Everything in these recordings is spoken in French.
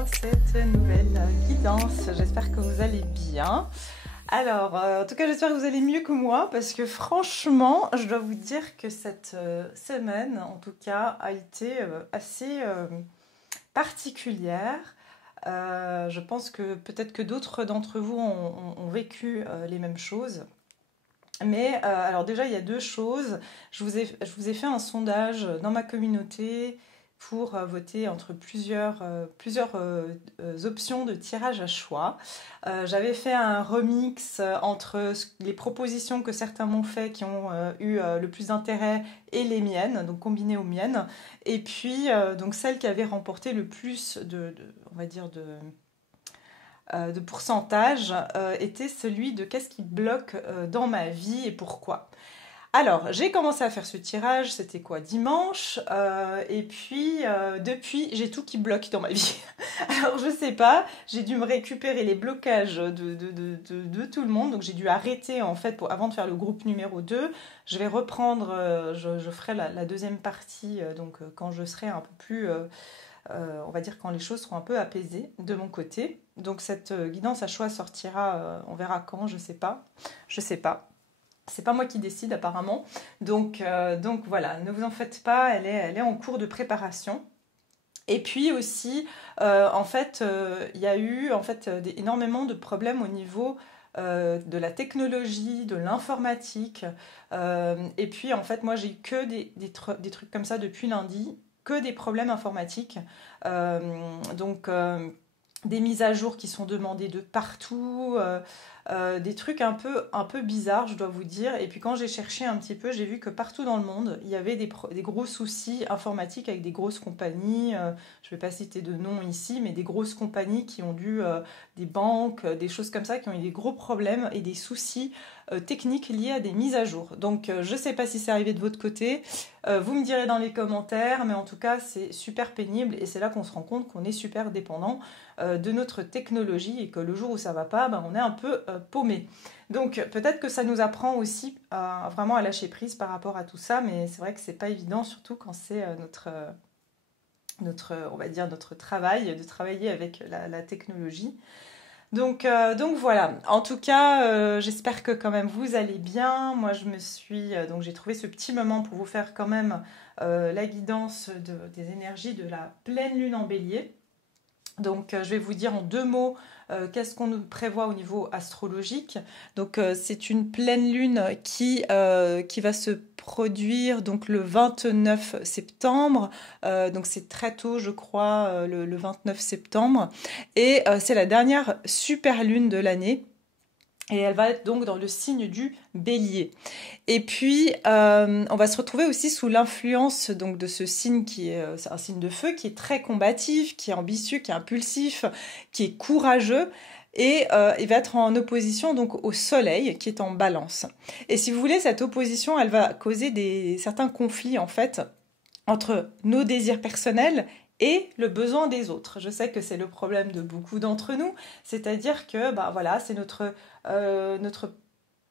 dans cette nouvelle guidance. J'espère que vous allez bien. Alors, en tout cas, j'espère que vous allez mieux que moi parce que franchement, je dois vous dire que cette semaine, en tout cas, a été assez particulière. Je pense que peut-être que d'autres d'entre vous ont vécu les mêmes choses. Mais alors déjà, il y a deux choses. Je vous ai fait un sondage dans ma communauté pour voter entre plusieurs options de tirage à choix. J'avais fait un remix entre les propositions que certains m'ont fait qui ont eu le plus d'intérêt et les miennes, donc combinées aux miennes. Et puis donc celle qui avait remporté le plus on va dire de pourcentage était celui de qu'est-ce qui bloque dans ma vie et pourquoi. Alors, j'ai commencé à faire ce tirage, c'était quoi, dimanche, et puis depuis, j'ai tout qui bloque dans ma vie. Alors, je sais pas, j'ai dû me récupérer les blocages de tout le monde, donc j'ai dû arrêter en fait avant de faire le groupe numéro 2. Je vais reprendre, je ferai la deuxième partie, quand je serai un peu plus... on va dire quand les choses seront un peu apaisées de mon côté. Donc cette guidance à choix sortira, on verra quand, je sais pas. C'est pas moi qui décide apparemment. Donc voilà, ne vous en faites pas, elle est en cours de préparation. Et puis aussi, en fait, il y a eu en fait, énormément de problèmes au niveau de la technologie, de l'informatique. Et puis en fait, moi j'ai eu que des trucs comme ça depuis lundi, que des problèmes informatiques. Des mises à jour qui sont demandées de partout, des trucs un peu bizarres, je dois vous dire. Et puis quand j'ai cherché un petit peu, j'ai vu que partout dans le monde, il y avait des gros soucis informatiques avec des grosses compagnies. Je ne vais pas citer de nom ici, mais des grosses compagnies qui ont dû, des banques, des choses comme ça, qui ont eu des gros problèmes et des soucis techniques liés à des mises à jour. Donc je ne sais pas si c'est arrivé de votre côté. Vous me direz dans les commentaires, mais en tout cas, c'est super pénible et c'est là qu'on se rend compte qu'on est super dépendant de notre technologie et que le jour où ça va pas, on est un peu paumé. Donc peut-être que ça nous apprend aussi vraiment à lâcher prise par rapport à tout ça, mais c'est vrai que c'est pas évident, surtout quand c'est on va dire notre travail, de travailler avec la technologie. Donc voilà, en tout cas, j'espère que quand même vous allez bien. Moi, donc j'ai trouvé ce petit moment pour vous faire quand même la guidance des énergies de la pleine lune en bélier. Donc je vais vous dire en deux mots qu'est-ce qu'on nous prévoit au niveau astrologique. Donc c'est une pleine lune qui va se produire donc le 29 septembre. Donc c'est très tôt, je crois, le 29 septembre. Et c'est la dernière super lune de l'année. Et elle va être donc dans le signe du bélier. Et puis, on va se retrouver aussi sous l'influence donc, de ce signe qui est un signe de feu, qui est très combatif, qui est ambitieux, qui est impulsif, qui est courageux. Et il va être en opposition donc au soleil, qui est en balance. Et si vous voulez, cette opposition, elle va causer certains conflits, en fait, entre nos désirs personnels et le besoin des autres. Je sais que c'est le problème de beaucoup d'entre nous, c'est-à-dire que voilà, c'est notre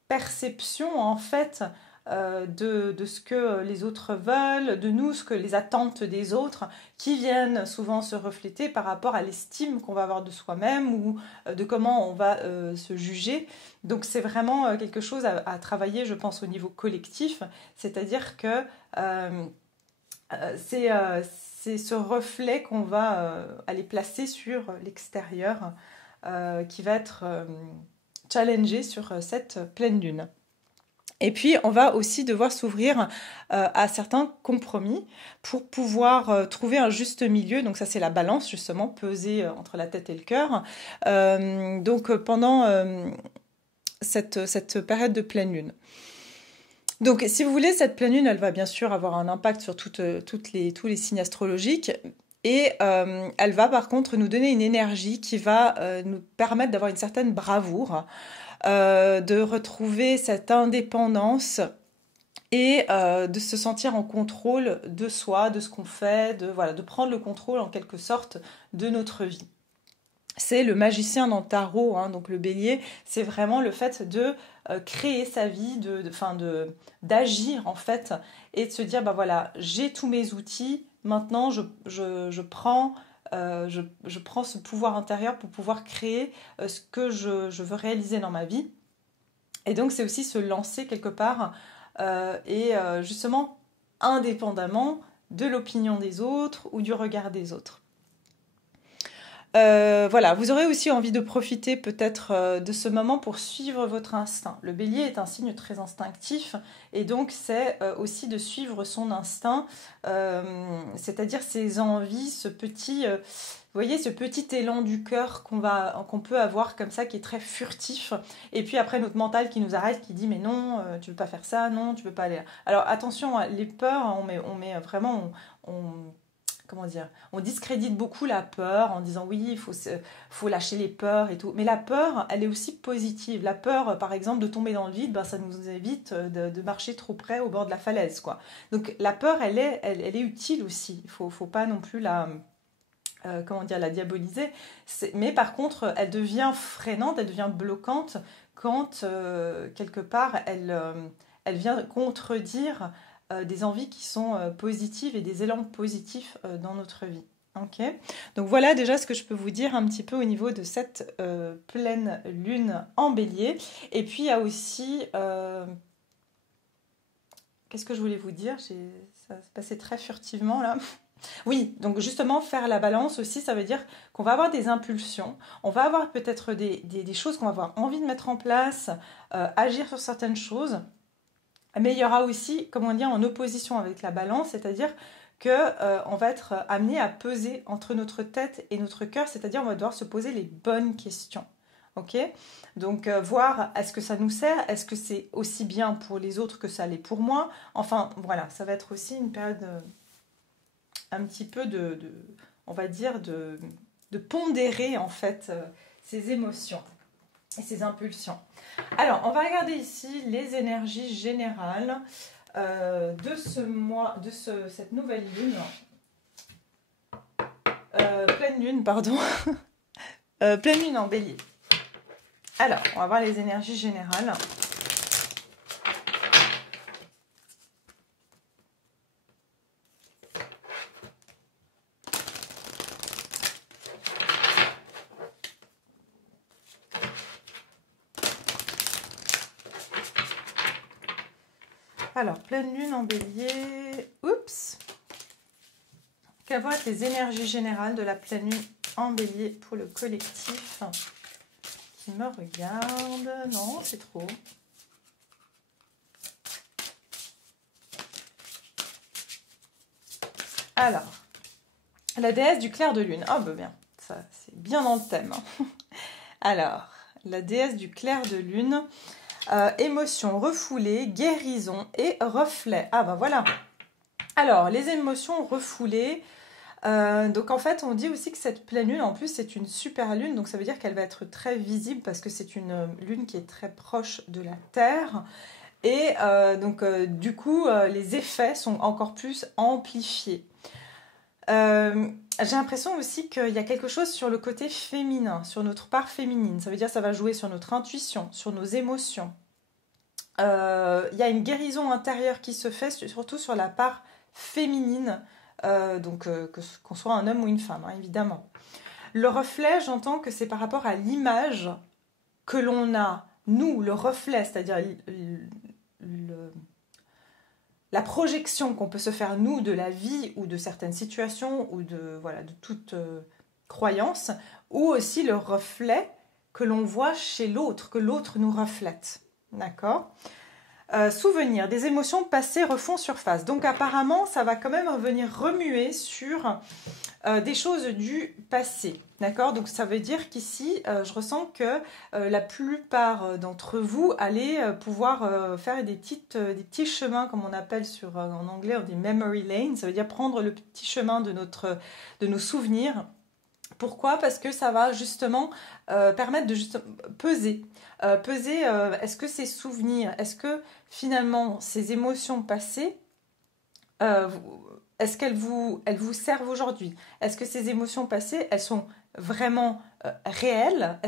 perception en fait de ce que les autres veulent, de nous, ce que les attentes des autres, qui viennent souvent se refléter par rapport à l'estime qu'on va avoir de soi-même ou de comment on va se juger. Donc c'est vraiment quelque chose à travailler, je pense, au niveau collectif, c'est-à-dire que c'est ce reflet qu'on va aller placer sur l'extérieur qui va être challengé sur cette pleine lune. Et puis, on va aussi devoir s'ouvrir à certains compromis pour pouvoir trouver un juste milieu. Donc ça, c'est la balance, justement, peser entre la tête et le cœur. Pendant cette période de pleine lune. Donc, si vous voulez, cette pleine lune, elle va bien sûr avoir un impact sur tous les signes astrologiques. Et elle va par contre nous donner une énergie qui va nous permettre d'avoir une certaine bravoure, de retrouver cette indépendance et de se sentir en contrôle de soi, de ce qu'on fait, de prendre le contrôle en quelque sorte de notre vie. C'est le magicien dans le tarot, donc le bélier, c'est vraiment le fait de créer sa vie, d'agir en fait, et de se dire, voilà, j'ai tous mes outils, maintenant je prends je prends ce pouvoir intérieur pour pouvoir créer ce que je veux réaliser dans ma vie. Et donc c'est aussi se lancer quelque part justement indépendamment de l'opinion des autres ou du regard des autres. Voilà, vous aurez aussi envie de profiter peut-être de ce moment pour suivre votre instinct. Le bélier est un signe très instinctif et donc c'est aussi de suivre son instinct, c'est-à-dire ses envies, ce petit, vous voyez, ce petit élan du cœur qu'on peut avoir comme ça, qui est très furtif. Et puis après notre mental qui nous arrête, qui dit mais non, tu veux pas faire ça, non, tu peux pas aller là. Alors attention, les peurs, on met vraiment, comment dire, on discrédite beaucoup la peur en disant oui, faut lâcher les peurs et tout. Mais la peur, elle est aussi positive. La peur, par exemple, de tomber dans le vide, ben, ça nous évite de marcher trop près au bord de la falaise, quoi. Donc la peur, elle est utile aussi. Faut pas non plus comment dire, la diaboliser. Mais par contre, elle devient freinante, elle devient bloquante quand, quelque part, elle vient contredire des envies qui sont positives et des élans positifs dans notre vie. Ok. Donc voilà déjà ce que je peux vous dire un petit peu au niveau de cette pleine lune en bélier. Et puis il y a aussi... qu'est-ce que je voulais vous dire? Ça s'est passé très furtivement là. Oui, donc justement faire la balance aussi, ça veut dire qu'on va avoir des impulsions, on va avoir peut-être des choses qu'on va avoir envie de mettre en place, agir sur certaines choses. Mais il y aura aussi, comme on dit, en opposition avec la balance, c'est-à-dire qu'on va être amené à peser entre notre tête et notre cœur, c'est-à-dire on va devoir se poser les bonnes questions. Ok? Donc voir est-ce que ça nous sert, est-ce que c'est aussi bien pour les autres que ça l'est pour moi. Enfin voilà, ça va être aussi une période un petit peu on va dire, de pondérer en fait ces émotions et ces impulsions. Alors, on va regarder ici les énergies générales de ce mois, cette nouvelle lune. Pleine lune, pardon. Pleine lune en bélier. Alors, on va voir les énergies générales. Alors, pleine lune en bélier. Oups. Quelles vont être les énergies générales de la pleine lune en bélier pour le collectif qui me regarde? Non, c'est trop. Alors, la déesse du clair de lune. Ah, bah bien, ça c'est bien dans le thème. Alors, la déesse du clair de lune. Émotions refoulées, guérison et reflet. Ah ben voilà. Alors, les émotions refoulées. Donc en fait, on dit aussi que cette pleine lune, en plus, c'est une super lune. Donc ça veut dire qu'elle va être très visible parce que c'est une lune qui est très proche de la Terre. Et du coup, les effets sont encore plus amplifiés. J'ai l'impression aussi qu'il y a quelque chose sur le côté féminin, sur notre part féminine. Ça veut dire que ça va jouer sur notre intuition, sur nos émotions. Il y a une guérison intérieure qui se fait, surtout sur la part féminine, qu'on soit un homme ou une femme, hein, évidemment. Le reflet, j'entends que c'est par rapport à l'image que l'on a, nous, le reflet, c'est-à-dire la projection qu'on peut se faire, nous, de la vie ou de certaines situations ou de toute croyance, ou aussi le reflet que l'on voit chez l'autre, que l'autre nous reflète. D'accord ? Souvenirs, des émotions passées refont surface. Donc apparemment, ça va quand même venir remuer sur des choses du passé. D'accord ? Donc ça veut dire qu'ici, je ressens que la plupart d'entre vous allez pouvoir faire des petits chemins, comme on appelle en anglais, on dit memory lane. Ça veut dire prendre le petit chemin de nos souvenirs. Pourquoi ? Parce que ça va justement permettre de peser. Est-ce que ces souvenirs, est-ce que finalement ces émotions passées, est-ce qu'elles vous servent aujourd'hui ? Est-ce que ces émotions passées, elles sont vraiment réelles ?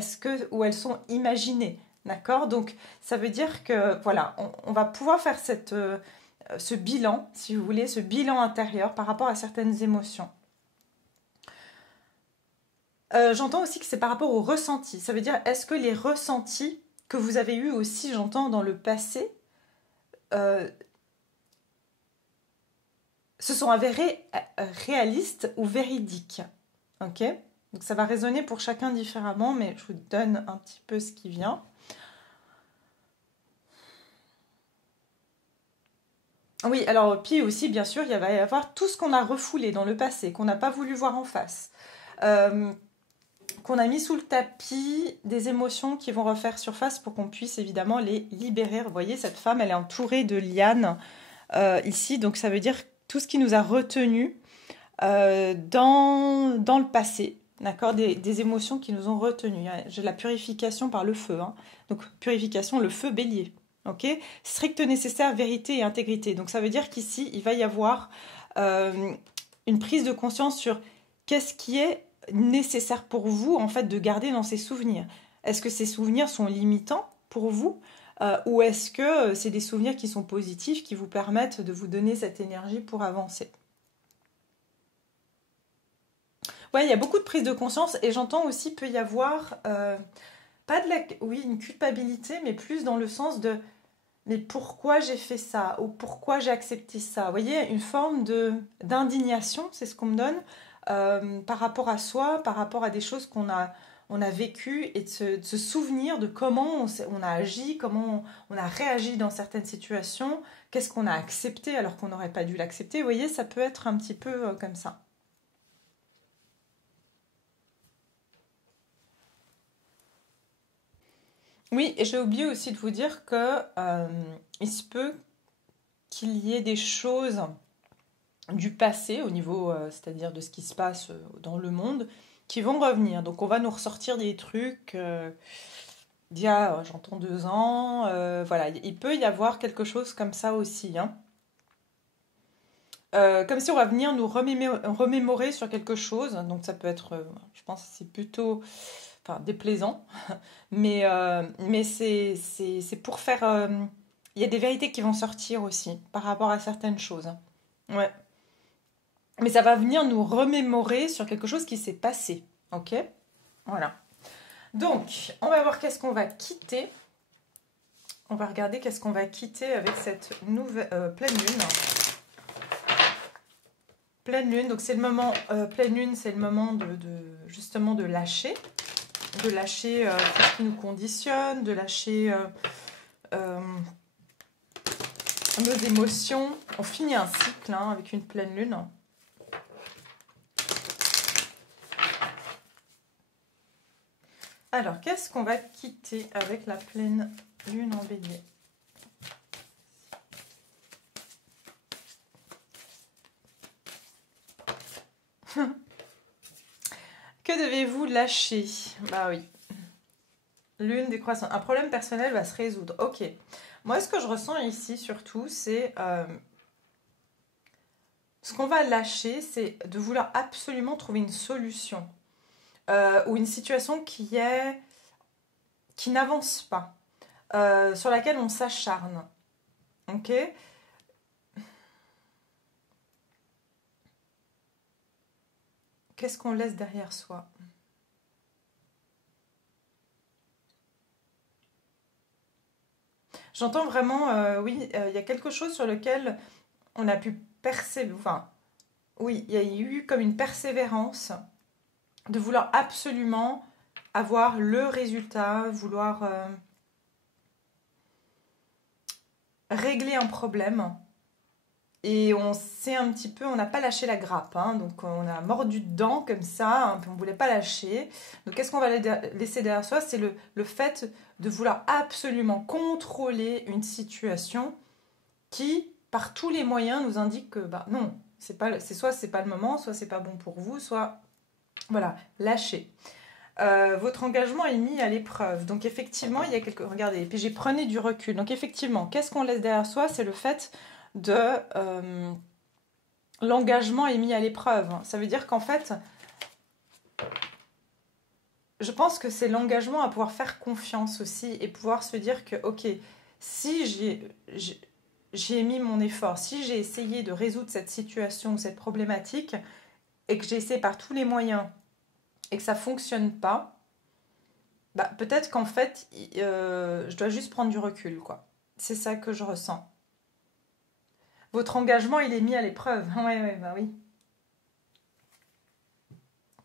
Ou elles sont imaginées ? D'accord ? Donc ça veut dire que voilà, on va pouvoir faire ce bilan, si vous voulez, ce bilan intérieur par rapport à certaines émotions. J'entends aussi que c'est par rapport aux ressentis. Ça veut dire, est-ce que les ressentis que vous avez eus aussi, j'entends, dans le passé, euh, se sont avérés réalistes ou véridiques? Ok? Donc ça va résonner pour chacun différemment, mais je vous donne un petit peu ce qui vient. Oui, alors puis aussi, bien sûr, il va y avoir tout ce qu'on a refoulé dans le passé, qu'on n'a pas voulu voir en face. Euh, qu'on a mis sous le tapis, des émotions qui vont refaire surface pour qu'on puisse évidemment les libérer. Vous voyez, cette femme, elle est entourée de lianes ici, donc ça veut dire tout ce qui nous a retenus dans le passé, d'accord, des émotions qui nous ont retenus. J'ai la purification par le feu, hein. Donc purification, le feu bélier. Ok, strict nécessaire, vérité et intégrité. Donc ça veut dire qu'ici, il va y avoir une prise de conscience sur qu'est-ce qui est nécessaire pour vous en fait de garder dans ces souvenirs. Est-ce que ces souvenirs sont limitants pour vous ou est-ce que c'est des souvenirs qui sont positifs, qui vous permettent de vous donner cette énergie pour avancer? Ouais, il y a beaucoup de prise de conscience et j'entends aussi peut y avoir pas de la, oui, une culpabilité, mais plus dans le sens de mais pourquoi j'ai fait ça ou pourquoi j'ai accepté ça. Vous voyez, une forme de d'indignation, c'est ce qu'on me donne par rapport à soi, par rapport à des choses on a vécues et de se souvenir de comment on a agi, comment on a réagi dans certaines situations, qu'est-ce qu'on a accepté alors qu'on n'aurait pas dû l'accepter. Vous voyez, ça peut être un petit peu comme ça. Oui, et j'ai oublié aussi de vous dire que il se peut qu'il y ait des choses du passé au niveau, c'est-à-dire de ce qui se passe dans le monde, qui vont revenir. Donc on va nous ressortir des trucs d'il y a, j'entends 2 ans. Voilà, il peut y avoir quelque chose comme ça aussi, hein. Comme si on va venir nous remémorer sur quelque chose. Donc ça peut être, je pense, que c'est plutôt, enfin, déplaisant, mais c'est pour faire. Il y a des vérités qui vont sortir aussi par rapport à certaines choses. Ouais. Mais ça va venir nous remémorer sur quelque chose qui s'est passé. Ok? Voilà. Donc, on va voir qu'est-ce qu'on va quitter. On va regarder qu'est-ce qu'on va quitter avec cette nouvelle pleine lune. Pleine lune, donc c'est le moment, pleine lune, c'est le moment justement de lâcher tout ce qui nous conditionne, de lâcher euh, nos émotions. On finit un cycle hein, avec une pleine lune. Alors, qu'est-ce qu'on va quitter avec la pleine lune en bélier? Que devez-vous lâcher? Bah oui. Lune décroissante. Un problème personnel va se résoudre. Ok. Moi, ce que je ressens ici, surtout, c'est... ce qu'on va lâcher, c'est de vouloir absolument trouver une solution. Ou une situation qui n'avance pas. Sur laquelle on s'acharne. Ok? Qu'est-ce qu'on laisse derrière soi? J'entends vraiment, oui, il y a quelque chose sur lequel on a pu persévérer. Enfin, oui, il y a eu comme une persévérance de vouloir absolument avoir le résultat, vouloir régler un problème. Et on s'est un petit peu, on n'a pas lâché la grappe, hein, donc on a mordu dedans comme ça, hein, puis on ne voulait pas lâcher. Donc qu'est-ce qu'on va laisser derrière soi? C'est le fait de vouloir absolument contrôler une situation qui, par tous les moyens, nous indique que bah, non, c'est soit c'est pas le moment, soit c'est pas bon pour vous, soit voilà, lâchez. Votre engagement est mis à l'épreuve. Donc effectivement, il y a quelques... Regardez, et puis j'ai prenez du recul. Donc effectivement, qu'est-ce qu'on laisse derrière soi? C'est le fait de... l'engagement est mis à l'épreuve. Ça veut dire qu'en fait, je pense que c'est l'engagement à pouvoir faire confiance aussi et pouvoir se dire que, ok, si j'ai mis mon effort, si j'ai essayé de résoudre cette situation ou cette problématique et que j'ai essayé par tous les moyens et que ça ne fonctionne pas, bah, peut-être qu'en fait, je dois juste prendre du recul, quoi. C'est ça que je ressens. Votre engagement, il est mis à l'épreuve. Ouais, bah oui.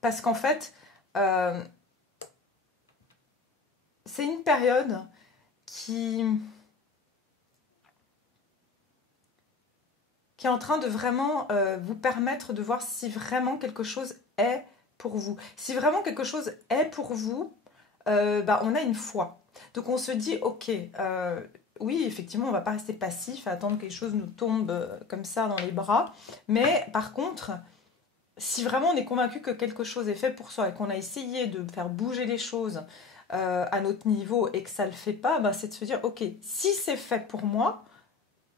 Parce qu'en fait, euh, c'est une période qui est en train de vraiment vous permettre de voir si vraiment quelque chose est pour vous. Si vraiment quelque chose est pour vous, bah, on a une foi. Donc on se dit, ok, oui, effectivement, on ne va pas rester passif à attendre que quelque chose nous tombe comme ça dans les bras. Mais par contre, si vraiment on est convaincu que quelque chose est fait pour soi et qu'on a essayé de faire bouger les choses à notre niveau et que ça ne le fait pas, bah, c'est de se dire, ok, si c'est fait pour moi,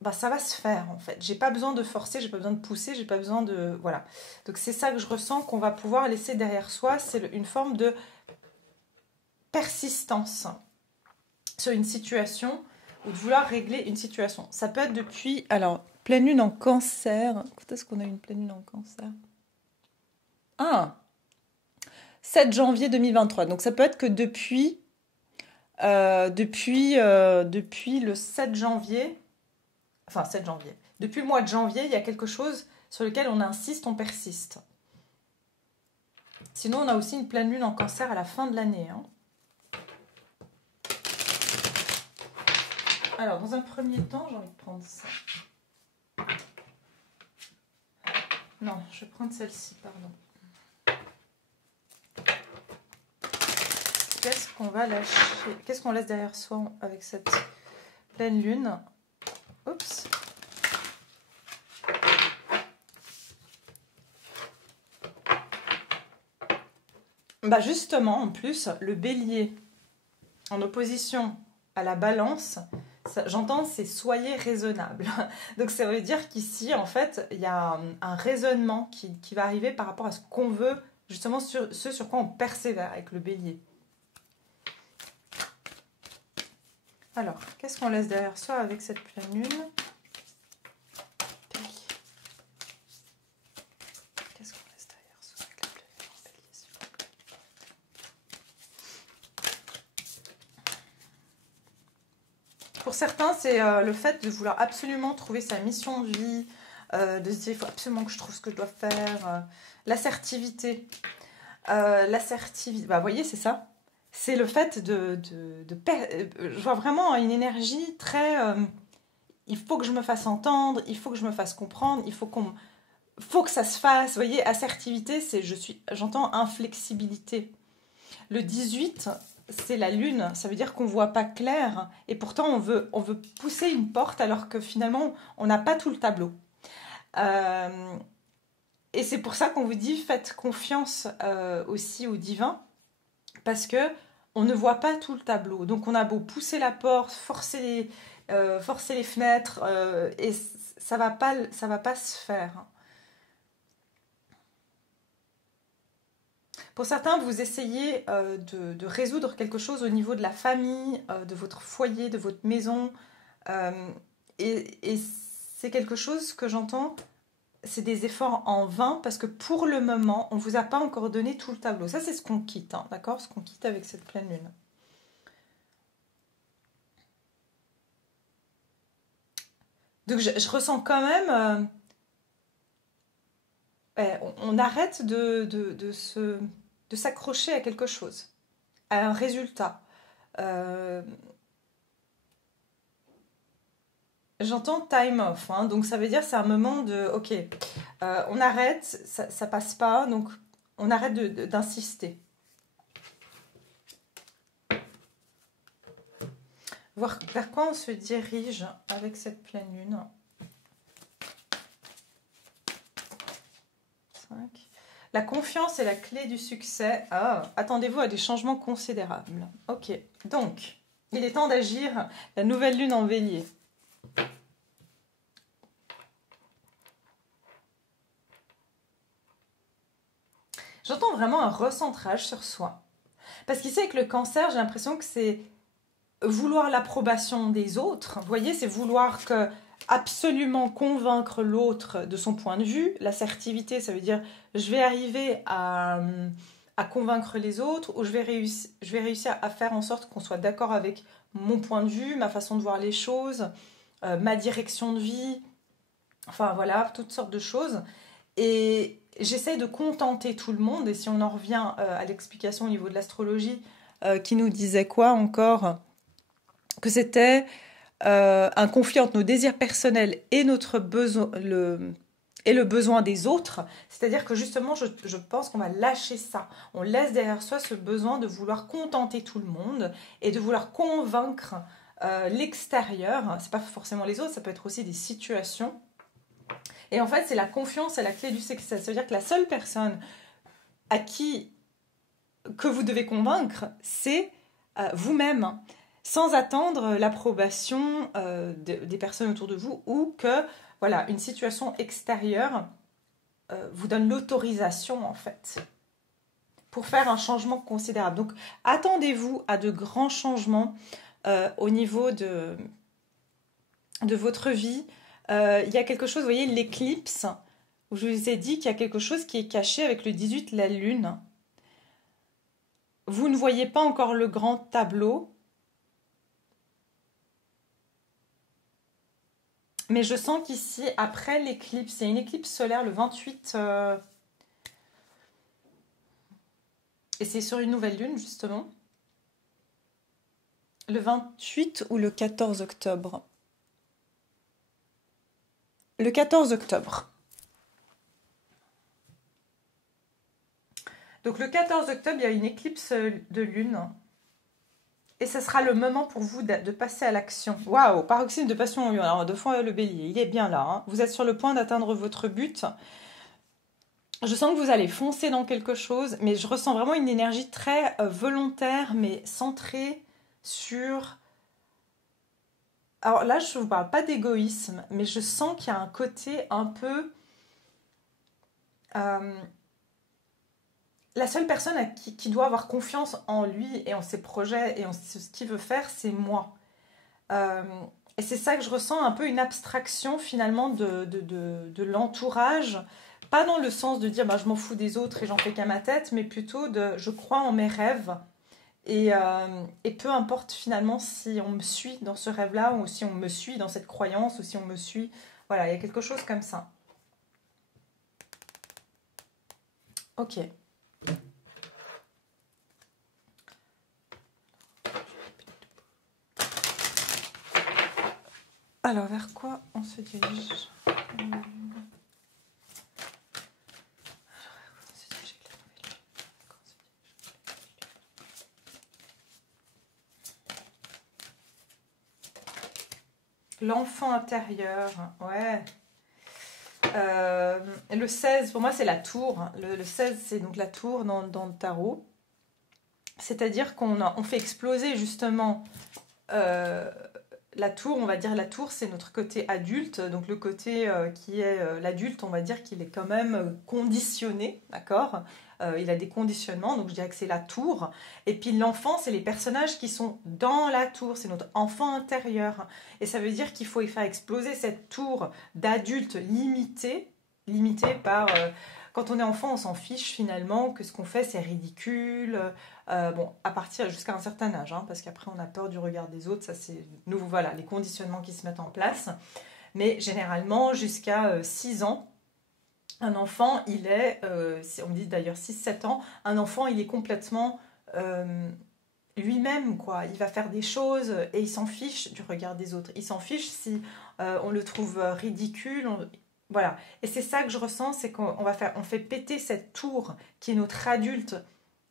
bah, ça va se faire en fait. J'ai pas besoin de forcer, j'ai pas besoin de pousser, j'ai pas besoin de... Voilà. Donc c'est ça que je ressens qu'on va pouvoir laisser derrière soi, c'est une forme de persistance sur une situation ou de vouloir régler une situation. Ça peut être depuis... Alors, pleine lune en cancer. Quand est-ce qu'on a une pleine lune en cancer? Ah, 7 janvier 2023. Donc ça peut être que depuis le 7 janvier, enfin 7 janvier, depuis le mois de janvier, il y a quelque chose sur lequel on insiste, on persiste. Sinon, on a aussi une pleine lune en cancer à la fin de l'année. Hein. Alors, dans un premier temps, j'ai envie de prendre ça. Non, je vais prendre celle-ci, pardon. Qu'est-ce qu'on va lâcher? Qu'est-ce qu'on laisse derrière soi avec cette pleine lune? Oups. Bah justement, en plus, le bélier en opposition à la balance, j'entends, c'est soyez raisonnable. Donc ça veut dire qu'ici, en fait, il y a un raisonnement qui va arriver par rapport à ce qu'on veut, justement ce sur quoi on persévère avec le bélier. Alors, qu'est-ce qu'on laisse derrière soi avec cette pleine lune? Qu'est-ce qu'on laisse derrière soi avec la pleine lune en bélier, s'il vous plaît? Pour certains, c'est le fait de vouloir absolument trouver sa mission de vie, de se dire il faut absolument que je trouve ce que je dois faire. L'assertivité. L'assertivité, bah, vous voyez, c'est ça. C'est le fait je vois vraiment une énergie très... il faut que je me fasse entendre, il faut que je me fasse comprendre, faut que ça se fasse. Vous voyez, assertivité, j'entends inflexibilité. Le 18, c'est la lune, ça veut dire qu'on ne voit pas clair et pourtant on veut pousser une porte alors que finalement on n'a pas tout le tableau. Et c'est pour ça qu'on vous dit faites confiance aussi au divin parce que on ne voit pas tout le tableau. Donc on a beau pousser la porte, forcer les fenêtres et ça va pas se faire. Pour certains, vous essayez de résoudre quelque chose au niveau de la famille, de votre foyer, de votre maison. Et c'est quelque chose que j'entends, c'est des efforts en vain parce que pour le moment, on ne vous a pas encore donné tout le tableau. Ça, c'est ce qu'on quitte, hein, d'accord? Ce qu'on quitte avec cette pleine lune. Donc, je ressens quand même... on arrête de s'accrocher à quelque chose, à un résultat. J'entends time off, hein, donc ça veut dire c'est un moment de ok, on arrête, ça passe pas, donc on arrête d'insister. Voir vers quoi on se dirige avec cette pleine lune. 5. La confiance est la clé du succès. Attendez-vous à des changements considérables. Ok, donc il est temps d'agir. La nouvelle lune en bélier. J'entends vraiment un recentrage sur soi. Parce qu'ici, avec le cancer, j'ai l'impression que c'est vouloir l'approbation des autres. Vous voyez, c'est vouloir absolument convaincre l'autre de son point de vue. L'assertivité, ça veut dire je vais arriver à à convaincre les autres, ou je vais réussir à faire en sorte qu'on soit d'accord avec mon point de vue, ma façon de voir les choses, ma direction de vie, enfin voilà, toutes sortes de choses. Et j'essaie de contenter tout le monde. Et si on en revient à l'explication au niveau de l'astrologie, qui nous disait quoi encore? Que c'était un conflit entre nos désirs personnels et notre besoin, et le besoin des autres. C'est-à-dire que justement, je pense qu'on va lâcher ça. On laisse derrière soi ce besoin de vouloir contenter tout le monde et de vouloir convaincre l'extérieur. C'est pas forcément les autres, ça peut être aussi des situations. Et en fait, c'est la confiance et la clé du succès. Ça veut dire que la seule personne à qui que vous devez convaincre, c'est vous-même, sans attendre l'approbation des personnes autour de vous, ou que voilà, une situation extérieure vous donne l'autorisation en fait pour faire un changement considérable. Donc attendez-vous à de grands changements au niveau de votre vie. Il y a quelque chose, vous voyez, l'éclipse, où je vous ai dit qu'il y a quelque chose qui est caché avec le 18, la lune. Vous ne voyez pas encore le grand tableau, mais je sens qu'ici, après l'éclipse, il y a une éclipse solaire le 28, et c'est sur une nouvelle lune, justement. Le 28 ou le 14 octobre? Le 14 octobre. Donc le 14 octobre, il y a une éclipse de lune. Et ce sera le moment pour vous de passer à l'action. Waouh, paroxysme de passion en lion. Alors, deux fois le bélier, il est bien là. Hein. Vous êtes sur le point d'atteindre votre but. Je sens que vous allez foncer dans quelque chose, mais je ressens vraiment une énergie très volontaire, mais centrée sur... Alors là, je ne vous parle pas d'égoïsme, mais je sens qu'il y a un côté un peu... la seule personne qui doit avoir confiance en lui et en ses projets et en ce qu'il veut faire, c'est moi. Et c'est ça que je ressens, un peu une abstraction finalement de l'entourage. Pas dans le sens de dire bah, je m'en fous des autres et j'en fais qu'à ma tête, mais plutôt de je crois en mes rêves. Et peu importe finalement si on me suit dans ce rêve-là ou si on me suit dans cette croyance ou si on me suit. Voilà, il y a quelque chose comme ça. Ok. Alors, vers quoi on se dirige? L'enfant intérieur, ouais. Le 16, pour moi, c'est la tour. Le 16, c'est donc la tour dans le tarot. C'est-à-dire qu'on fait exploser justement la tour. On va dire la tour, c'est notre côté adulte. Donc le côté qui est l'adulte, on va dire qu'il est quand même conditionné, d'accord? Il a des conditionnements, donc je dirais que c'est la tour. Et puis l'enfant, c'est les personnages qui sont dans la tour, c'est notre enfant intérieur. Et ça veut dire qu'il faut y faire exploser cette tour d'adulte limitée par... quand on est enfant, on s'en fiche finalement, que ce qu'on fait, c'est ridicule. Bon, à partir jusqu'à un certain âge, hein, parce qu'après, on a peur du regard des autres. Ça, c'est nouveau, voilà, les conditionnements qui se mettent en place. Mais généralement, jusqu'à 6 ans, un enfant, il est, on dit d'ailleurs 6-7 ans, un enfant, il est complètement lui-même, quoi. Il va faire des choses et il s'en fiche du regard des autres. Il s'en fiche si on le trouve ridicule. Voilà. Et c'est ça que je ressens, c'est on fait péter cette tour qui est notre adulte,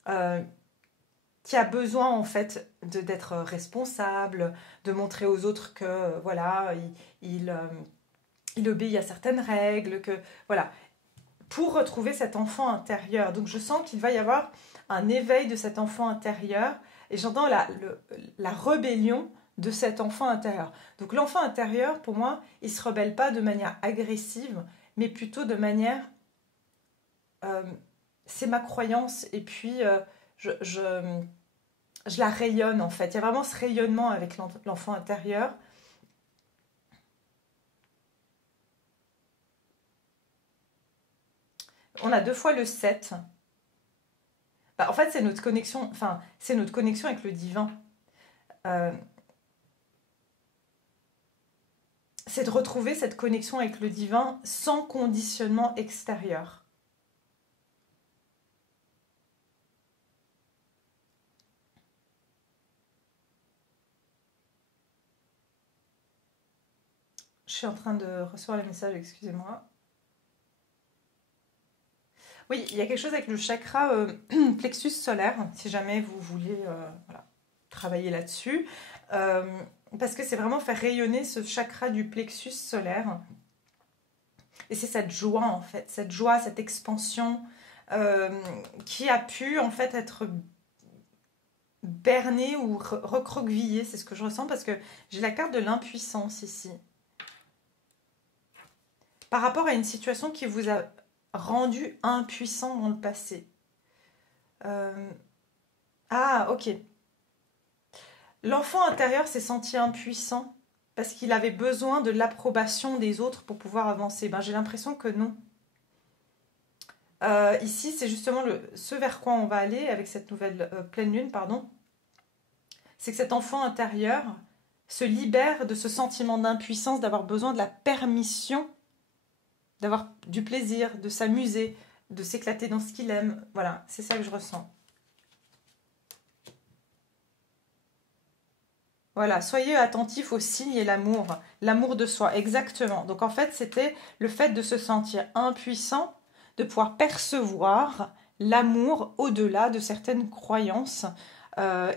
qui a besoin en fait d'être responsable, de montrer aux autres que voilà, il obéit à certaines règles, que voilà, pour retrouver cet enfant intérieur. Donc je sens qu'il va y avoir un éveil de cet enfant intérieur et j'entends la rébellion de cet enfant intérieur. Donc l'enfant intérieur, pour moi, il ne se rebelle pas de manière agressive, mais plutôt de manière... c'est ma croyance et puis je la rayonne en fait. Il y a vraiment ce rayonnement avec l'enfant intérieur. On a 2 fois le 7. Bah, en fait, c'est notre connexion, enfin, c'est notre connexion avec le divin. Euh, c'est de retrouver cette connexion avec le divin sans conditionnement extérieur. Je suis en train de recevoir les messages, excusez-moi. Oui, il y a quelque chose avec le chakra plexus solaire, si jamais vous voulez voilà, travailler là-dessus. Euh, Parce que c'est vraiment faire rayonner ce chakra du plexus solaire. Et c'est cette joie, en fait, cette joie, cette expansion qui a pu, en fait, être bernée ou recroquevillée. C'est ce que je ressens parce que j'ai la carte de l'impuissance ici. Par rapport à une situation qui vous a rendu impuissant dans le passé. Ah, ok. L'enfant intérieur s'est senti impuissant parce qu'il avait besoin de l'approbation des autres pour pouvoir avancer. Ben, j'ai l'impression que non. Ici, c'est justement ce vers quoi on va aller avec cette nouvelle pleine lune, pardon. C'est que cet enfant intérieur se libère de ce sentiment d'impuissance, d'avoir besoin de la permission, d'avoir du plaisir, de s'amuser, de s'éclater dans ce qu'il aime. Voilà, c'est ça que je ressens. Voilà, soyez attentifs aux signes et l'amour de soi, exactement. Donc en fait, c'était le fait de se sentir impuissant, de pouvoir percevoir l'amour au-delà de certaines croyances,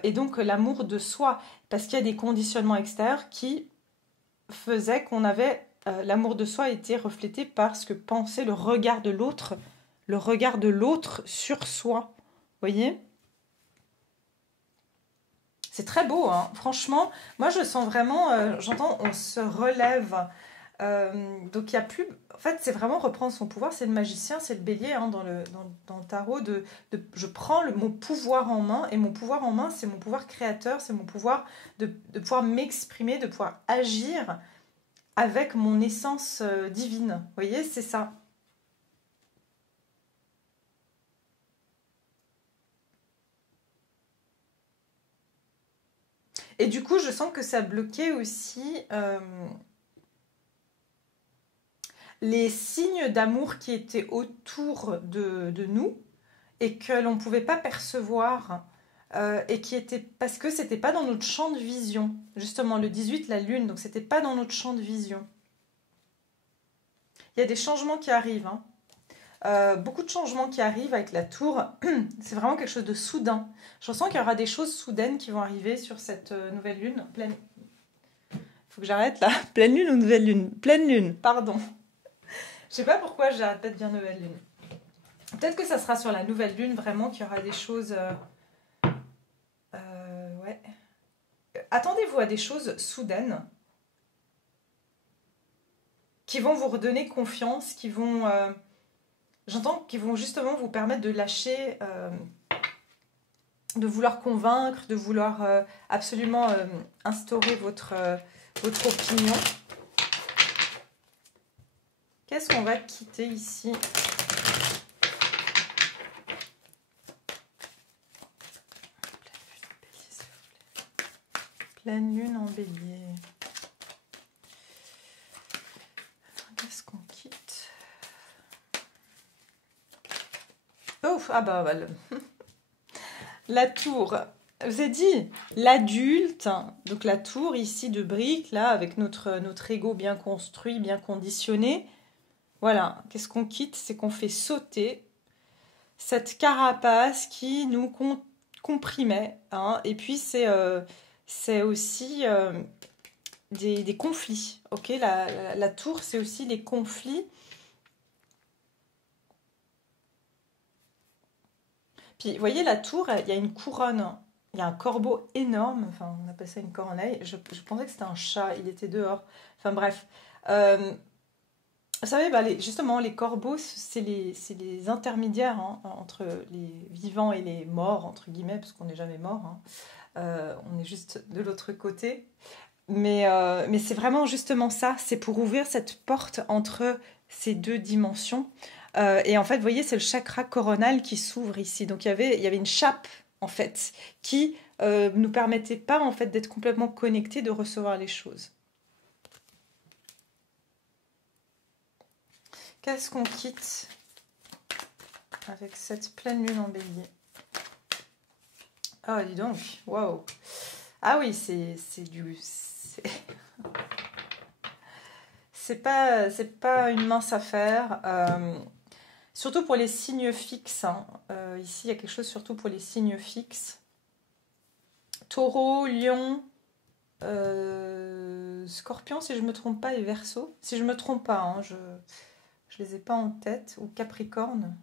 et donc l'amour de soi, parce qu'il y a des conditionnements extérieurs qui faisaient qu'on avait l'amour de soi était reflété par ce que pensait le regard de l'autre sur soi. Vous voyez ? C'est très beau, hein. Franchement, moi je sens vraiment, j'entends, on se relève. Donc il y a plus, en fait c'est vraiment reprendre son pouvoir, c'est le magicien, c'est le bélier hein, dans le tarot, je prends mon pouvoir en main, et mon pouvoir en main c'est mon pouvoir créateur, c'est mon pouvoir de pouvoir m'exprimer, de pouvoir agir avec mon essence divine. Vous voyez, c'est ça. Et du coup, je sens que ça bloquait aussi les signes d'amour qui étaient autour de nous et que l'on ne pouvait pas percevoir et qui étaient parce que c'était pas dans notre champ de vision. Justement, le 18, la lune, donc c'était pas dans notre champ de vision. Il y a des changements qui arrivent. Hein. Beaucoup de changements qui arrivent avec la tour. C'est vraiment quelque chose de soudain. Je ressens qu'il y aura des choses soudaines qui vont arriver sur cette nouvelle lune. Pleine... Faut que j'arrête là. Pleine lune ou nouvelle lune? Pleine lune, pardon. Je sais pas pourquoi j'arrête pas de dire nouvelle lune. Peut-être que ça sera sur la nouvelle lune vraiment qu'il y aura des choses... ouais. Attendez-vous à des choses soudaines qui vont vous redonner confiance, qui vont... j'entends qu'ils vont justement vous permettre de lâcher, de vouloir convaincre, de vouloir absolument instaurer votre opinion. Qu'est-ce qu'on va quitter ici? Pleine lune en bélier. Qu'est-ce qu'on quitte? Ouf, ah bah voilà. La tour. Je vous ai dit, l'adulte, donc la tour ici de briques, là, avec notre ego bien construit, bien conditionné. Voilà, qu'est-ce qu'on quitte? C'est qu'on fait sauter cette carapace qui nous comprimait. Hein, et puis, c'est aussi des conflits. Okay, la tour, c'est aussi les conflits. Puis, vous voyez, la tour, il y a une couronne. Il y a un corbeau énorme. Enfin, on appelle ça une corneille. Je pensais que c'était un chat. Il était dehors. Enfin, bref. Vous savez, bah, justement, les corbeaux, c'est les intermédiaires hein, entre les vivants et les morts, entre guillemets, parce qu'on n'est jamais mort. Hein. On est juste de l'autre côté. Mais c'est vraiment justement ça. C'est pour ouvrir cette porte entre ces deux dimensions. Et en fait, vous voyez, c'est le chakra coronal qui s'ouvre ici. Donc il y avait une chape, en fait, qui nous permettait pas, en fait, d'être complètement connectés, de recevoir les choses. Qu'est-ce qu'on quitte avec cette pleine lune en bélier? Ah, dis donc, waouh! Ah oui, c'est du... C'est pas une mince affaire. Surtout pour les signes fixes. Hein. Ici, il y a quelque chose surtout pour les signes fixes. Taureau, Lion, Scorpion, si je ne me trompe pas, et Verseau. Si je ne me trompe pas, hein, je les ai pas en tête. Ou Capricorne.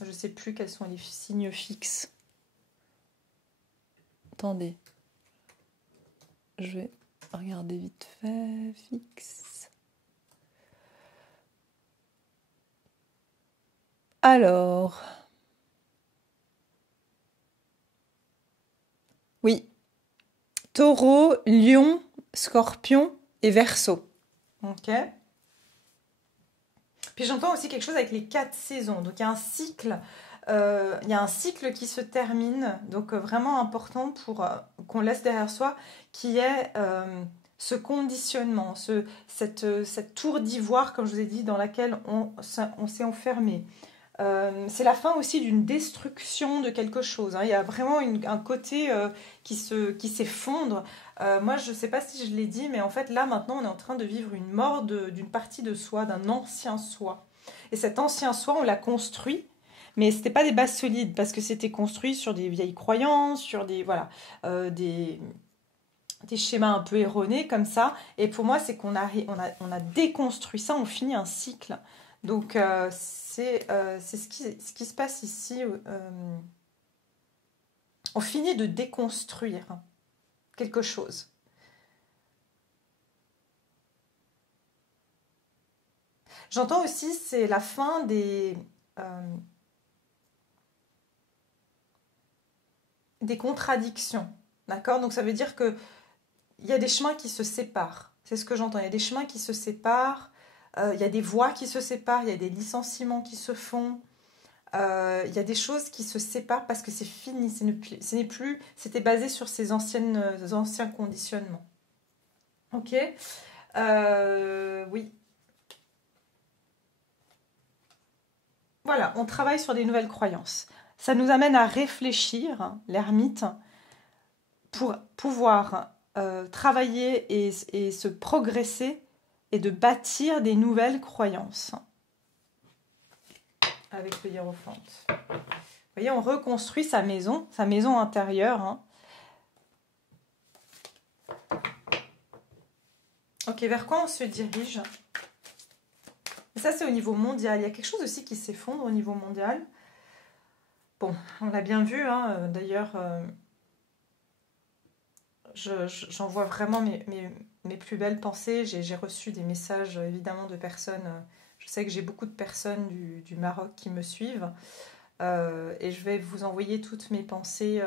Je ne sais plus quels sont les signes fixes. Attendez. Je vais regarder vite fait. Fixe. Alors. Oui. Taureau, Lion, Scorpion et Verseau. Ok. Puis j'entends aussi quelque chose avec les 4 saisons. Donc il y a un cycle. Il y a un cycle qui se termine, donc vraiment important pour qu'on laisse derrière soi, qui est ce conditionnement, cette tour d'ivoire, comme je vous ai dit, dans laquelle on s'est enfermé. C'est la fin aussi d'une destruction de quelque chose. Hein. Il y a vraiment un côté qui s'effondre. Moi, je ne sais pas si je l'ai dit, mais en fait, là, maintenant, on est en train de vivre une mort d'une partie de soi, d'un ancien soi. Et cet ancien soi, on l'a construit, mais ce n'était pas des bases solides, parce que c'était construit sur des vieilles croyances, sur des schémas un peu erronés, comme ça. Et pour moi, c'est qu'on a déconstruit ça, on finit un cycle. Donc, c'est ce qui se passe ici. On finit de déconstruire quelque chose. J'entends aussi, c'est la fin des contradictions. D'accord? Donc, ça veut dire qu'il y a des chemins qui se séparent. C'est ce que j'entends. Il y a des chemins qui se séparent. Il y a des voies qui se séparent. Il y a des licenciements qui se font. Il y a des choses qui se séparent parce que c'est fini, ce n'est plus, c'était basé sur ces anciens conditionnements. Ok. Oui. Voilà, on travaille sur des nouvelles croyances. Ça nous amène à réfléchir, l'ermite, pour pouvoir travailler et se progresser et de bâtir des nouvelles croyances. Avec le hiérophante. Vous voyez, on reconstruit sa maison intérieure. Hein. Ok, vers quoi on se dirige? Et ça, c'est au niveau mondial. Il y a quelque chose aussi qui s'effondre au niveau mondial. Bon, on l'a bien vu. Hein. D'ailleurs, j'envoie vraiment mes plus belles pensées. J'ai reçu des messages, évidemment, de personnes. Je sais que j'ai beaucoup de personnes du Maroc qui me suivent. Et je vais vous envoyer toutes mes pensées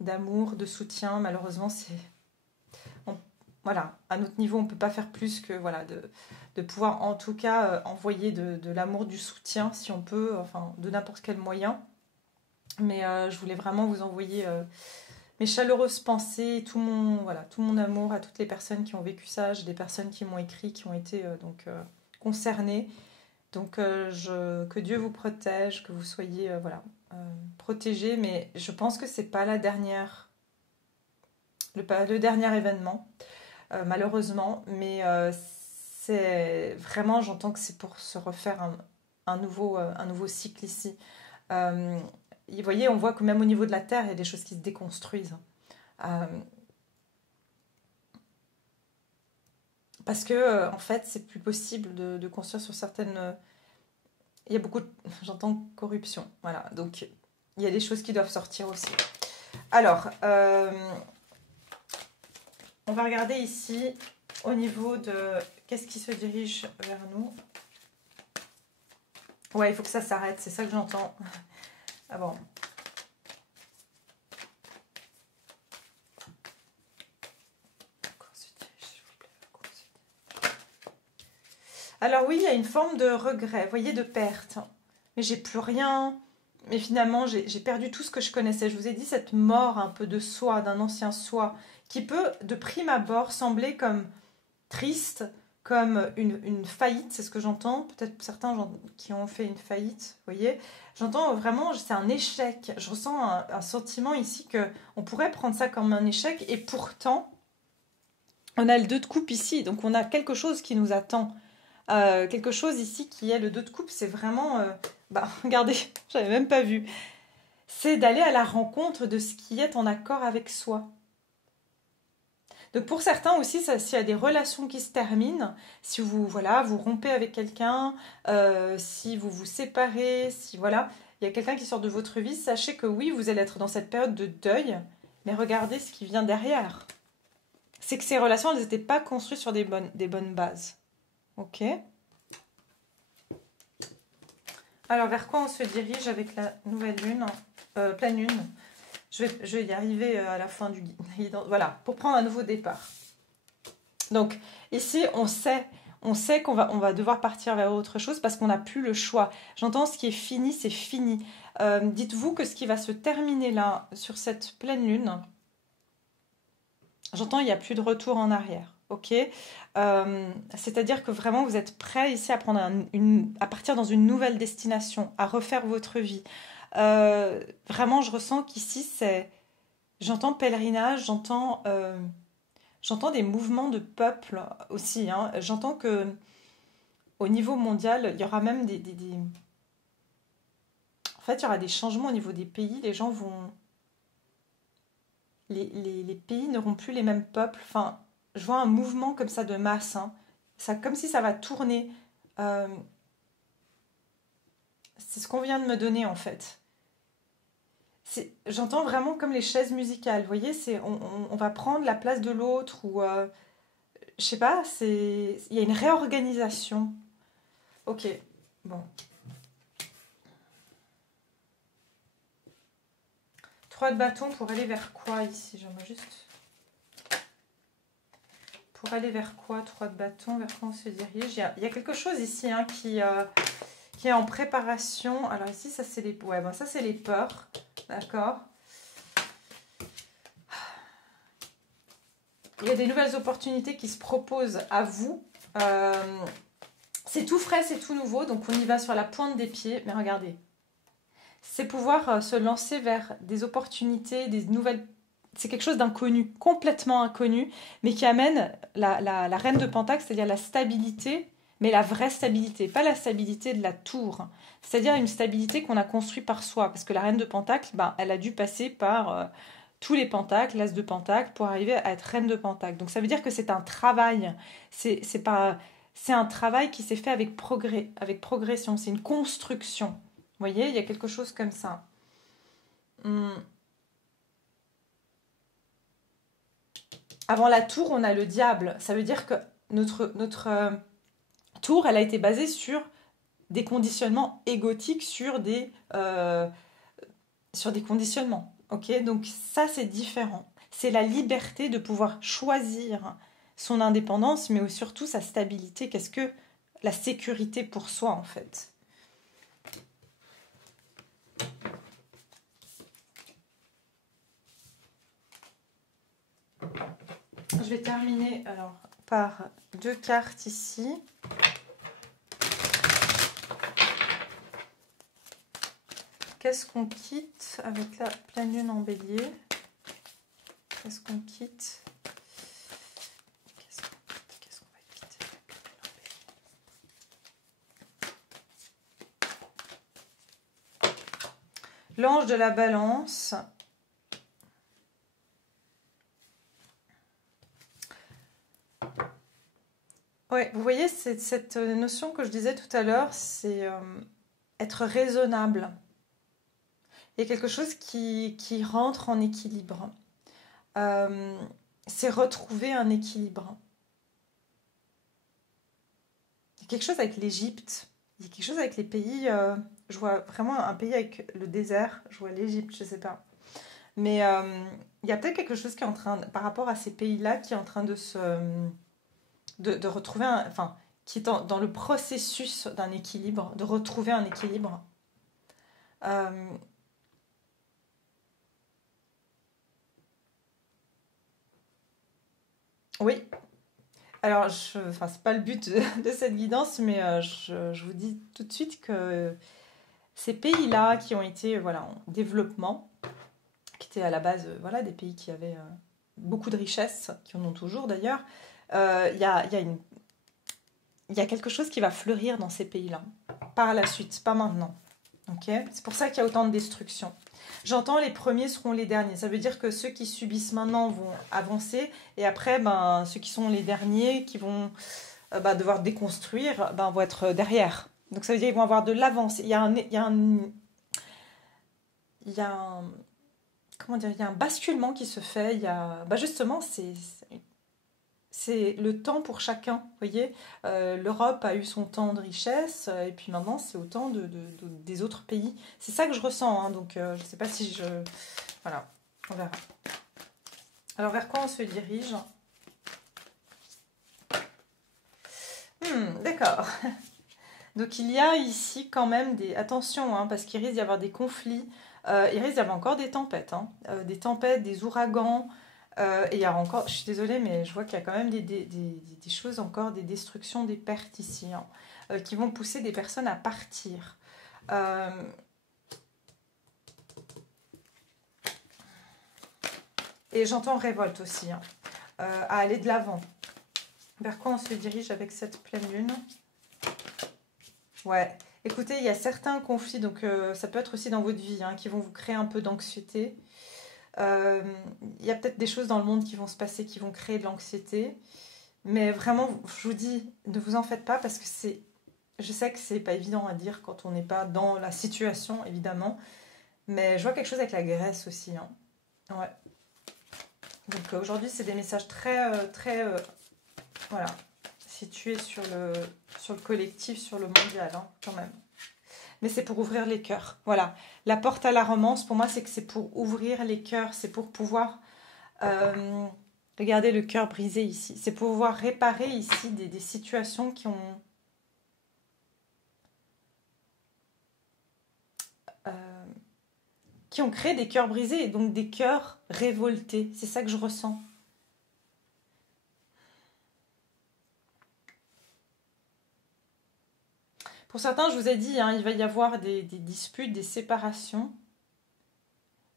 d'amour, de soutien. Malheureusement, voilà, à notre niveau, on ne peut pas faire plus que voilà, de pouvoir en tout cas envoyer de l'amour, du soutien, si on peut, enfin, de n'importe quel moyen. Mais je voulais vraiment vous envoyer mes chaleureuses pensées, tout mon amour à toutes les personnes qui ont vécu ça. J'ai des personnes qui m'ont écrit, qui ont été concernées. Donc, que Dieu vous protège, que vous soyez protégés. Mais je pense que c'est pas le dernier événement, malheureusement. Mais c'est vraiment, j'entends que c'est pour se refaire un nouveau cycle ici. Vous voyez, on voit que même au niveau de la Terre, il y a des choses qui se déconstruisent. Parce que, en fait, c'est plus possible de construire sur certaines... il y a beaucoup, j'entends corruption. Voilà, donc il y a des choses qui doivent sortir aussi. Alors, on va regarder ici au niveau de... Qu'est-ce qui se dirige vers nous? Ouais, il faut que ça s'arrête, c'est ça que j'entends. Ah bon. Alors oui, il y a une forme de regret, vous voyez, de perte. Mais j'ai plus rien. Mais finalement, j'ai perdu tout ce que je connaissais. Je vous ai dit cette mort un peu de soi, d'un ancien soi, qui peut, de prime abord, sembler comme triste, comme une faillite, c'est ce que j'entends. Peut-être certains qui ont fait une faillite, vous voyez. J'entends vraiment, c'est un échec. Je ressens un sentiment ici que on pourrait prendre ça comme un échec, et pourtant, on a le 2 de coupe ici, donc on a quelque chose qui nous attend. Quelque chose ici qui est le 2 de coupe, c'est vraiment... regardez, j'avais même pas vu. C'est d'aller à la rencontre de ce qui est en accord avec soi. Donc pour certains aussi, s'il y a des relations qui se terminent, si vous rompez avec quelqu'un, si vous vous séparez, si voilà, il y a quelqu'un qui sort de votre vie, sachez que oui, vous allez être dans cette période de deuil, mais regardez ce qui vient derrière. C'est que ces relations, elles n'étaient pas construites sur des bonnes bases. Ok. Alors, vers quoi on se dirige avec la nouvelle lune, pleine lune? Je vais y arriver à la fin du guide. Voilà, pour prendre un nouveau départ. Donc, ici, on sait qu'on va devoir partir vers autre chose parce qu'on n'a plus le choix. J'entends ce qui est fini, c'est fini. Dites-vous que ce qui va se terminer là, sur cette pleine lune, j'entends il n'y a plus de retour en arrière. Ok, c'est-à-dire que vraiment vous êtes prêt ici à prendre à partir dans une nouvelle destination, à refaire votre vie. Vraiment, je ressens qu'ici j'entends pèlerinage, j'entends des mouvements de peuple aussi. Hein. J'entends que au niveau mondial, il y aura même en fait, il y aura des changements au niveau des pays. Les gens vont, les pays n'auront plus les mêmes peuples. Enfin, je vois un mouvement comme ça de masse. Hein. Ça, comme si ça va tourner. C'est ce qu'on vient de me donner en fait. J'entends vraiment comme les chaises musicales. Vous voyez, on va prendre la place de l'autre ou je sais pas. Il y a une réorganisation. Ok, bon. 3 de bâton pour aller vers quoi ici? J'aimerais juste... Pour aller vers quoi 3 de bâton? Vers quoi on se dirige? Il y a quelque chose ici hein, qui est en préparation. Alors ici, ça c'est les... Ouais, ça c'est les peurs. D'accord. Il y a des nouvelles opportunités qui se proposent à vous. C'est tout frais, c'est tout nouveau. Donc on y va sur la pointe des pieds. Mais regardez. C'est pouvoir se lancer vers des opportunités, des nouvelles... C'est quelque chose d'inconnu, complètement inconnu, mais qui amène la reine de Pentacle, c'est-à-dire la stabilité, mais la vraie stabilité, pas la stabilité de la tour. C'est-à-dire une stabilité qu'on a construite par soi. Parce que la reine de Pentacle, elle a dû passer par tous les pentacles, l'as de Pentacle, pour arriver à être reine de Pentacle. Donc ça veut dire que c'est un travail. C'est un travail qui s'est fait avec progrès, avec progression. C'est une construction. Vous voyez, il y a quelque chose comme ça. Avant la tour, on a le diable. Ça veut dire que notre tour, elle a été basée sur des conditionnements égotiques, sur des conditionnements. Ok, donc ça, c'est différent. C'est la liberté de pouvoir choisir son indépendance, mais surtout sa stabilité. Qu'est-ce que la sécurité pour soi, en fait? Je vais terminer alors par 2 cartes ici. Qu'est-ce qu'on quitte avec la pleine lune en bélier? Qu'est-ce qu'on quitte? Qu'est-ce qu'on va quitter avec la pleine lune en bélier? L'ange de la balance. Ouais, vous voyez, c'est cette notion que je disais tout à l'heure, c'est être raisonnable. Il y a quelque chose qui rentre en équilibre. C'est retrouver un équilibre. Il y a quelque chose avec l'Égypte. Il y a quelque chose avec les pays. Je vois vraiment un pays avec le désert. Je vois l'Égypte, je ne sais pas. Mais il y a peut-être quelque chose qui est en train, par rapport à ces pays-là, qui est en train de retrouver, qui est dans le processus d'un équilibre, de retrouver un équilibre. Euh, oui, alors, enfin, c'est pas le but de cette guidance, mais je vous dis tout de suite que ces pays-là qui ont été voilà, en développement, qui étaient à la base voilà, des pays qui avaient beaucoup de richesses, qui en ont toujours d'ailleurs, il y a quelque chose qui va fleurir dans ces pays-là, par la suite, pas maintenant. Okay, c'est pour ça qu'il y a autant de destruction. J'entends les premiers seront les derniers. Ça veut dire que ceux qui subissent maintenant vont avancer et après, ben, ceux qui sont les derniers, qui vont devoir déconstruire, ben, vont être derrière. Donc ça veut dire qu'ils vont avoir de l'avance. Il y a un, comment dire, il y a un basculement qui se fait. Il y a, justement, c'est le temps pour chacun. Vous voyez, l'Europe a eu son temps de richesse et puis maintenant c'est au temps des autres pays. C'est ça que je ressens. Hein, donc je ne sais pas si je... Voilà, on verra. Alors vers quoi on se dirige? D'accord. Donc il y a ici quand même des... Attention, hein, parce qu'il risque d'y avoir des conflits. Il risque d'y avoir encore des tempêtes. Hein, des tempêtes, des ouragans. Et il y a encore, je suis désolée, mais je vois qu'il y a quand même des choses encore, des destructions, des pertes ici, hein, qui vont pousser des personnes à partir. Et j'entends révolte aussi, hein, à aller de l'avant. Vers quoi on se dirige avec cette pleine lune? Ouais, écoutez, il y a certains conflits, donc ça peut être aussi dans votre vie, hein, qui vont vous créer un peu d'anxiété. Il y a peut-être des choses dans le monde qui vont se passer, qui vont créer de l'anxiété. Mais vraiment, je vous dis, ne vous en faites pas parce que c'est... Je sais que c'est pas évident à dire quand on n'est pas dans la situation, évidemment. Mais je vois quelque chose avec la Grèce aussi. Hein. Ouais. Donc aujourd'hui, c'est des messages très voilà, situés sur le collectif, sur le mondial, hein, quand même. Mais c'est pour ouvrir les cœurs. Voilà. La porte à la romance, pour moi, c'est que c'est pour ouvrir les cœurs. C'est pour pouvoir... regardez le cœur brisé ici. C'est pour pouvoir réparer ici des situations qui ont créé des cœurs brisés et donc des cœurs révoltés. C'est ça que je ressens. Pour certains, je vous ai dit, hein, il va y avoir des disputes, des séparations.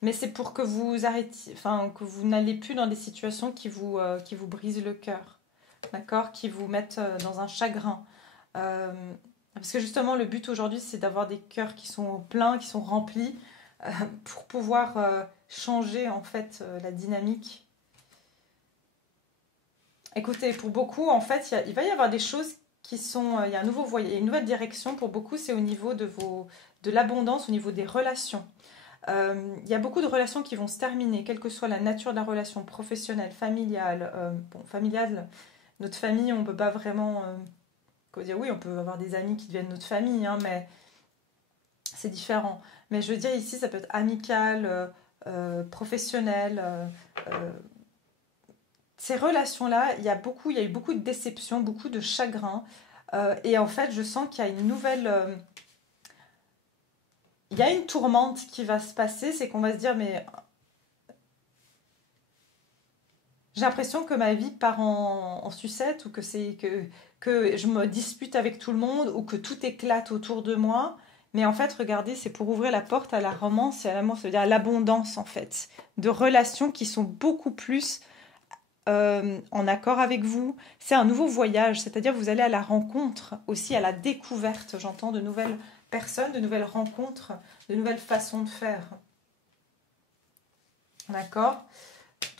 Mais c'est pour que vous arrêtiez, enfin, que vous n'allez plus dans des situations qui vous brisent le cœur. D'accord? Qui vous mettent dans un chagrin. Euh, Parce que justement, le but aujourd'hui, c'est d'avoir des cœurs qui sont pleins, qui sont remplis, euh, pour pouvoir changer en fait la dynamique. Écoutez, pour beaucoup, en fait, il va y avoir des choses qui sont... il y a un nouveau voyage, une nouvelle direction. Pour beaucoup, c'est au niveau de l'abondance, au niveau des relations. Il y a beaucoup de relations qui vont se terminer, quelle que soit la nature de la relation, professionnelle, familiale. Bon, familiale, notre famille, on ne peut pas vraiment... dire, oui, on peut avoir des amis qui deviennent notre famille, hein, mais c'est différent. Mais je veux dire, ici, ça peut être amical, professionnel. Ces relations-là, il y a eu beaucoup de déceptions, beaucoup de chagrin. Et en fait, je sens qu'il y a une nouvelle... il y a une tourmente qui va se passer, c'est qu'on va se dire, mais j'ai l'impression que ma vie part en sucette, ou que je me dispute avec tout le monde, ou que tout éclate autour de moi. Mais en fait, regardez, c'est pour ouvrir la porte à la romance et à l'amour, c'est-à-dire à l'abondance, en fait, de relations qui sont beaucoup plus en accord avec vous. C'est un nouveau voyage, c'est-à-dire vous allez à la rencontre, aussi à la découverte, j'entends, de nouvelles personnes, de nouvelles rencontres, de nouvelles façons de faire. D'accord?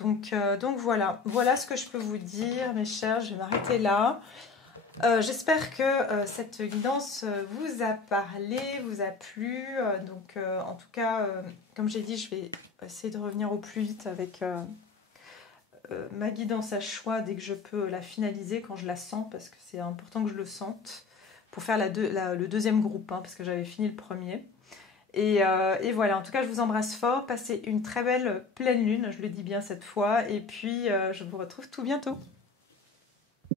Donc voilà, voilà ce que je peux vous dire, mes chers. Je vais m'arrêter là. J'espère que cette guidance vous a parlé, vous a plu. En tout cas, comme j'ai dit, je vais essayer de revenir au plus vite avec ma guidance à choix dès que je peux la finaliser, quand je la sens, parce que c'est important que je le sente, pour faire le deuxième groupe, hein, parce que j'avais fini le premier. Et voilà, en tout cas, je vous embrasse fort. Passez une très belle pleine lune, je le dis bien cette fois. Et puis, je vous retrouve tout bientôt.